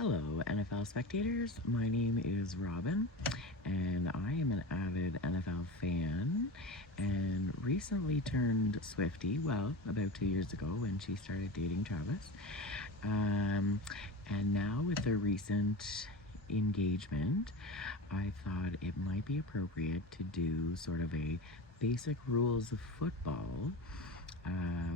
Hello, NFL spectators. My name is Robin, and I am an avid NFL fan and recently turned Swiftie, well, about 2 years ago when she started dating Travis. And now, with their recent engagement, I thought it might be appropriate to do sort of a basic rules of football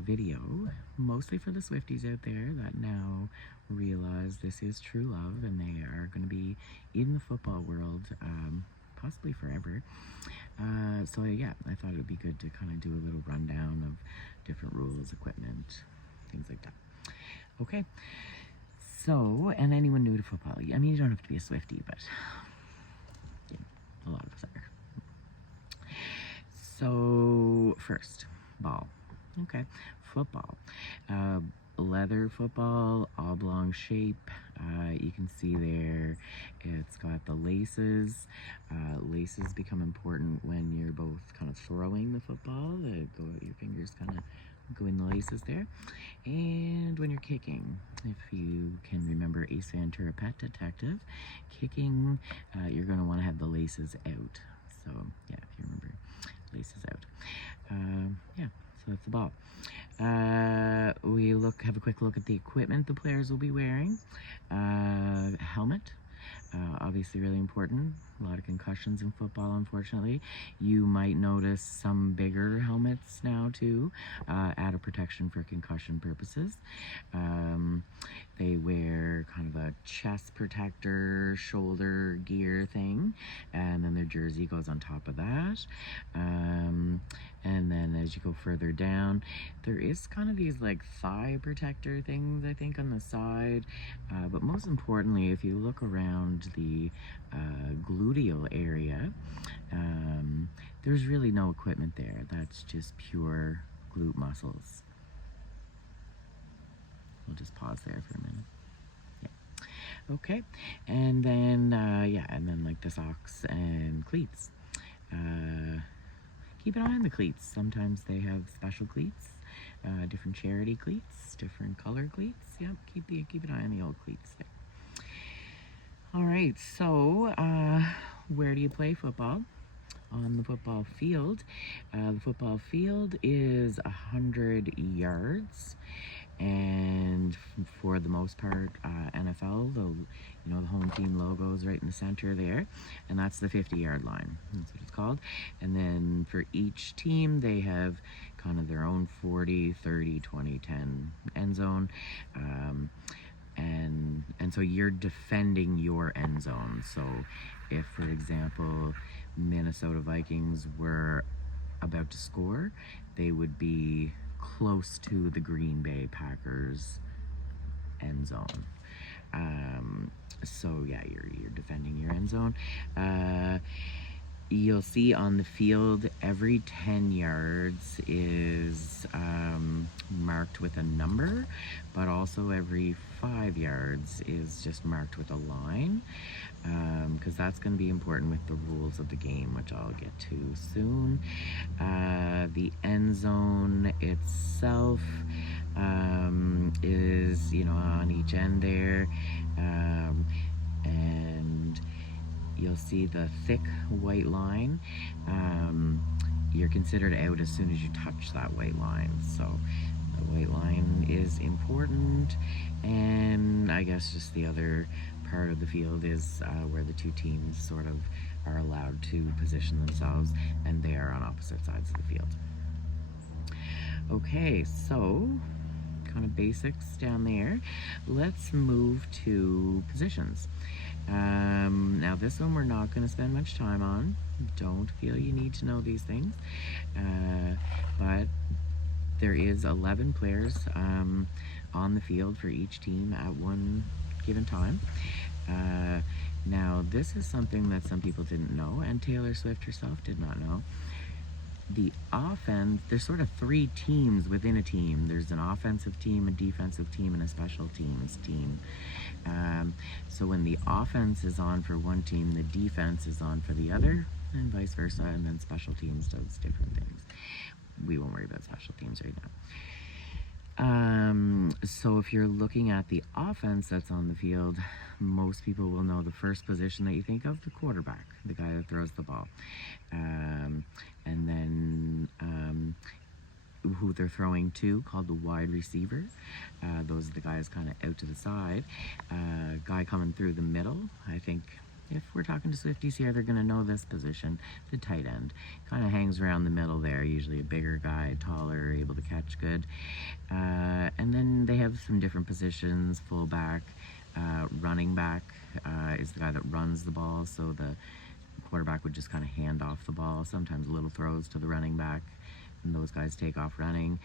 video, mostly for the Swifties out there that now realize this is true love and they are going to be in the football world possibly forever. So yeah, I thought it would be good to kind of do a little rundown of different rules, equipment, things like that. Okay, so, and anyone new to football, I mean, you don't have to be a Swiftie, but you know, a lot of us are. So first, ball. Okay, football. Leather football, oblong shape. You can see there it's got the laces. Laces become important when you're both kind of throwing the football. Your fingers kind of go in the laces there. And when you're kicking, if you can remember Ace Ventura: Pet Detective, kicking, you're going to want to have the laces out. So yeah, if you remember, laces out. Yeah, so that's the ball. We have a quick look at the equipment the players will be wearing. Helmet, obviously really important. A lot of concussions in football, unfortunately. You might notice some bigger helmets now too, out of protection for concussion purposes. They wear kind of a chest protector, shoulder gear thing, and then their jersey goes on top of that. And then as you go further down, there is kind of these like thigh protector things, I think, on the side. But most importantly, if you look around the gluteal area, there's really no equipment there. That's just pure glute muscles. We'll just pause there for a minute. Yeah. Okay, and then and then like the socks and cleats. Keep an eye on the cleats. Sometimes they have special cleats, different charity cleats, different color cleats. Yep, keep an eye on the old cleats there. All right, so where do you play football? On the football field. The football field is 100 yards, and for the most part, NFL, the home team logo is right in the center there, and that's the 50-yard line. That's what it's called. And then for each team, they have kind of their own 40, 30, 20, 10 end zone. And so you're defending your end zone. So if, for example, Minnesota Vikings were about to score, they would be close to the Green Bay Packers end zone. So yeah, you're defending your end zone. You'll see on the field every 10 yards is marked with a number, but also every 5 yards is just marked with a line, because that's going to be important with the rules of the game, which I'll get to soon. The end zone itself is, on each end there, and you'll see the thick white line. You're considered out as soon as you touch that white line. So the white line is important. And I guess just the other part of the field is where the two teams sort of are allowed to position themselves, and they are on opposite sides of the field. Okay, so kind of basics down there. Let's move to positions. Now this one we're not going to spend much time on. Don't feel you need to know these things, but there is 11 players on the field for each team at one given time. Now this is something that some people didn't know, and Taylor Swift herself did not know. The offense, there's sort of 3 teams within a team. There's an offensive team, a defensive team, and a special teams team. So when the offense is on for one team, the defense is on for the other, and vice versa, and then special teams does different things. We won't worry about special teams right now. So if you're looking at the offense that's on the field, most people will know the first position that you think of, the quarterback, the guy that throws the ball. And then who they're throwing to, called the wide receiver. Those are the guys kind of out to the side. Guy coming through the middle, I think if we're talking to Swifties here, they're going to know this position, the tight end. Kind of hangs around the middle there, usually a bigger guy, taller, able to catch good. And then they have some different positions, fullback, running back is the guy that runs the ball, so the quarterback would just kind of hand off the ball, sometimes little throws to the running back, and those guys take off running.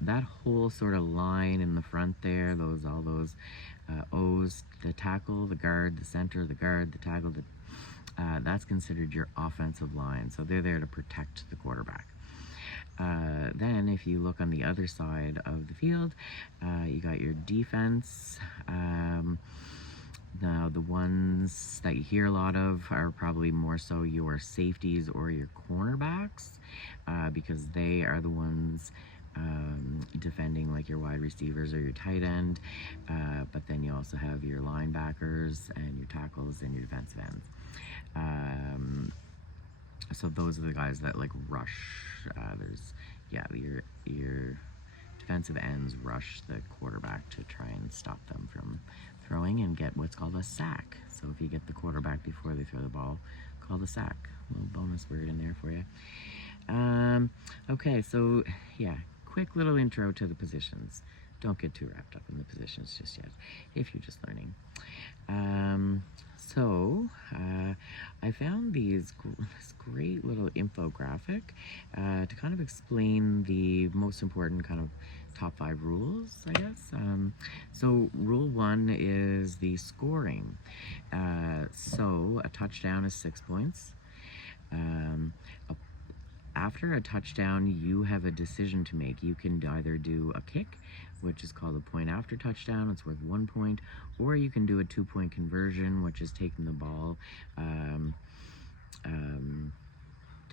That whole sort of line in the front there, all those O's, the tackle, the guard, the center, the guard, the tackle, that's considered your offensive line. So they're there to protect the quarterback. Then if you look on the other side of the field, you got your defense. Now the ones that you hear a lot of are probably more so your safeties or your cornerbacks, because they are the ones defending like your wide receivers or your tight end, but then you also have your linebackers and your tackles and your defensive ends. So those are the guys that like rush. Your defensive ends rush the quarterback to try and stop them from throwing and get what's called a sack. So if you get the quarterback before they throw the ball, called a sack. A little bonus word in there for you. Okay, so yeah, quick little intro to the positions. Don't get too wrapped up in the positions just yet, if you're just learning. I found this great little infographic to kind of explain the most important kind of top 5 rules, I guess. So rule 1 is the scoring. So a touchdown is 6 points. After a touchdown, you have a decision to make. You can either do a kick, which is called a point after touchdown, it's worth 1 point, or you can do a 2-point conversion, which is taking the ball 10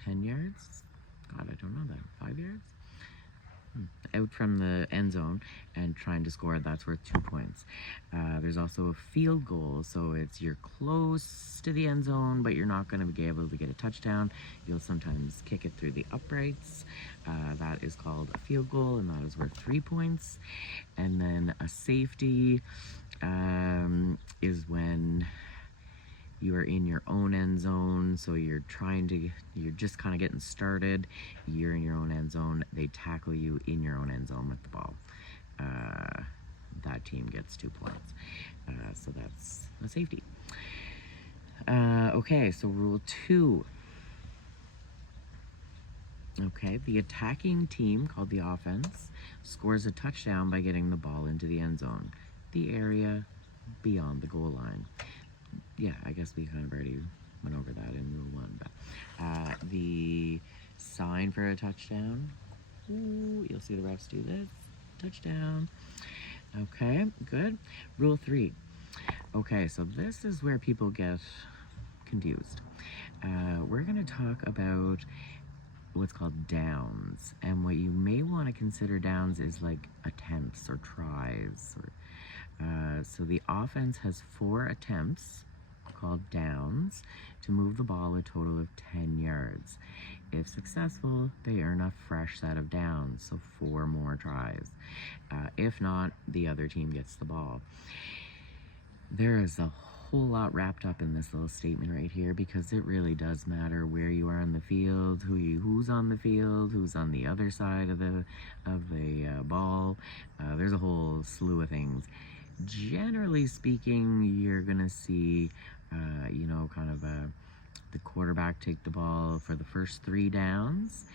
yards? God, I don't know that. 5 yards? Out from the end zone and trying to score, that's worth 2 points. There's also a field goal, so you're close to the end zone, but you're not going to be able to get a touchdown. You'll sometimes kick it through the uprights. That is called a field goal, and that is worth 3 points. And then a safety is when you are in your own end zone, so you're just kind of getting started, you're in your own end zone, they tackle you in your own end zone with the ball. That team gets 2 points. So that's a safety. Okay, so rule 2. Okay, the attacking team, called the offense, scores a touchdown by getting the ball into the end zone, the area beyond the goal line. Yeah, I guess we kind of already went over that in rule 1, but the sign for a touchdown, you'll see the refs do this, touchdown. Okay, good. Rule 3. Okay, so this is where people get confused. We're going to talk about what's called downs, and what you may want to consider downs is like attempts or tries. So the offense has 4 attempts, called downs, to move the ball a total of 10 yards. If successful, they earn a fresh set of downs, so 4 more tries. If not, the other team gets the ball. There is a whole lot wrapped up in this little statement right here, because it really does matter where you are on the field, who's on the field, who's on the other side of the ball. There's a whole slew of things. Generally speaking, you're gonna see the quarterback take the ball for the first 3 downs,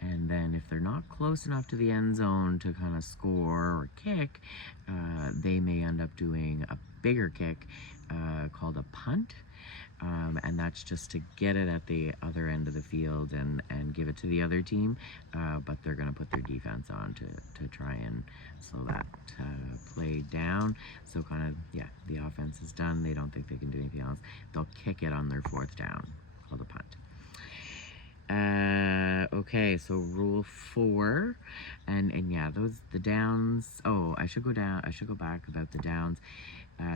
and then if they're not close enough to the end zone to kind of score or kick, they may end up doing a bigger kick called a punt, and that's just to get it at the other end of the field and give it to the other team, but they're going to put their defense on to try and slow that play down. So kind of, yeah, the offense is done, they don't think they can do anything else, they'll kick it on their 4th down, called a punt. Okay, so rule 4, and yeah, the downs. Oh, I should go back about the downs.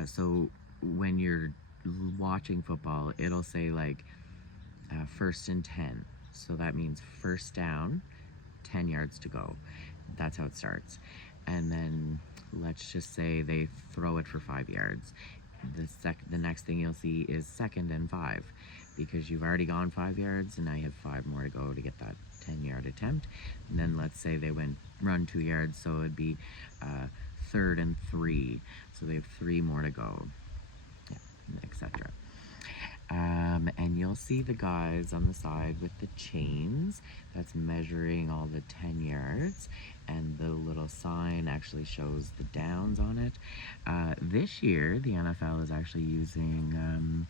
So when you're watching football, it'll say like 1st and 10. So that means first down, 10 yards to go. That's how it starts. And then let's just say they throw it for 5 yards. The next thing you'll see is 2nd and 5, because you've already gone 5 yards and now you have 5 more to go to get that 10-yard attempt. And then let's say they run 2 yards, so it'd be 3rd and 3. So they have 3 more to go, yeah, etc. And you'll see the guys on the side with the chains that's measuring all the 10 yards, and the little sign actually shows the downs on it. This year, the NFL is actually using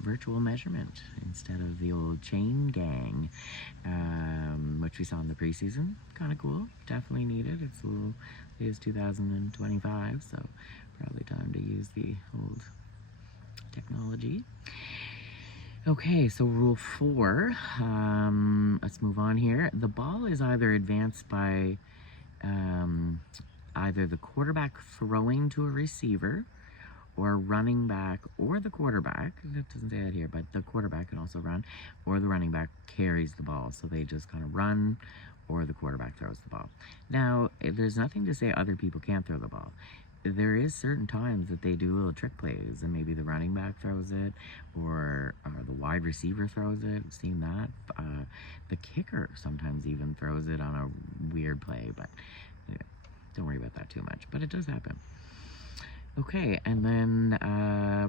virtual measurement instead of the old chain gang, which we saw in the preseason. Kind of cool, definitely needed. It is 2025, so probably time to use the old technology. Okay, so rule 4, let's move on here. The ball is either advanced by either the quarterback throwing to a receiver, or running back, or the quarterback. It doesn't say that here, but the quarterback can also run, or the running back carries the ball. So they just kind of run, or the quarterback throws the ball. Now, there's nothing to say other people can't throw the ball. There is certain times that they do little trick plays, and maybe the running back throws it, or the wide receiver throws it. I've seen that. The kicker sometimes even throws it on a weird play, but don't worry about that too much. But it does happen. Okay, and then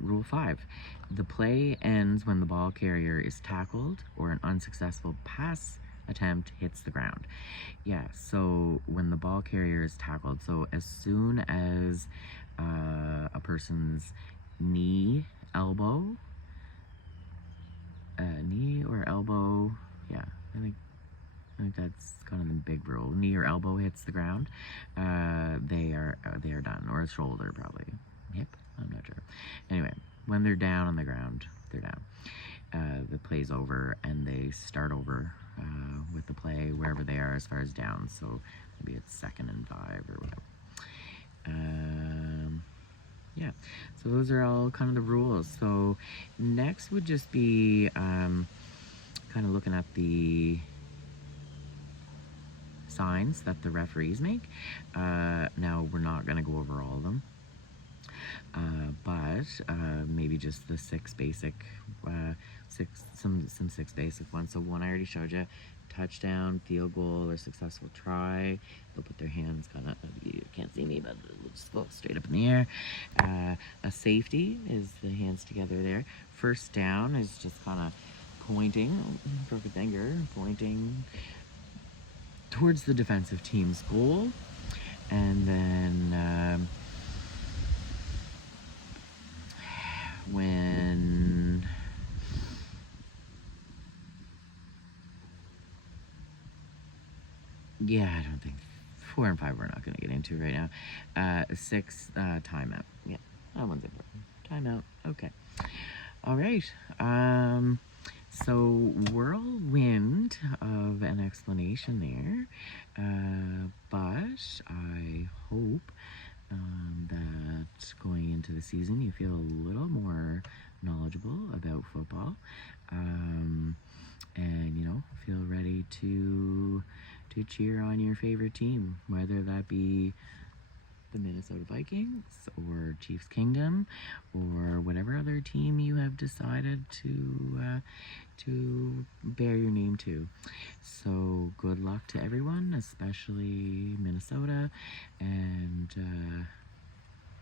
rule 5. The play ends when the ball carrier is tackled or an unsuccessful pass attempt hits the ground. Yeah, so when the ball carrier is tackled, so as soon as a person's knee or elbow, yeah, I think that's kind of the big rule. Knee or elbow hits the ground, they are done, or a shoulder probably, hip. I'm not sure. Anyway, when they're down on the ground, they're down. The play's over, and they start over with the play wherever they are as far as down. So maybe it's 2nd and 5 or whatever. Yeah, so those are all kind of the rules. So next would just be kind of looking at the signs that the referees make. Now, we're not going to go over all of them, but maybe just the 6 basic, some 6 basic ones. So one I already showed you: touchdown, field goal, or successful try. They'll put their hands kind of, you can't see me, but we'll just go straight up in the air. A safety is the hands together there. First down is just kind of pointing, perfect finger, pointing towards the defensive team's goal. And then when I don't think 4 and 5 we're not going to get into right now. 6, timeout. Yeah, that one's important. Timeout. Okay. All right. So whirlwind of an explanation there, but I hope that going into the season you feel a little more knowledgeable about football, and feel ready to cheer on your favorite team, whether that be the Minnesota Vikings or Chiefs Kingdom or whatever other team you have decided to bear your name to. So good luck to everyone, especially Minnesota, and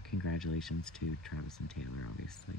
congratulations to Travis and Taylor, obviously.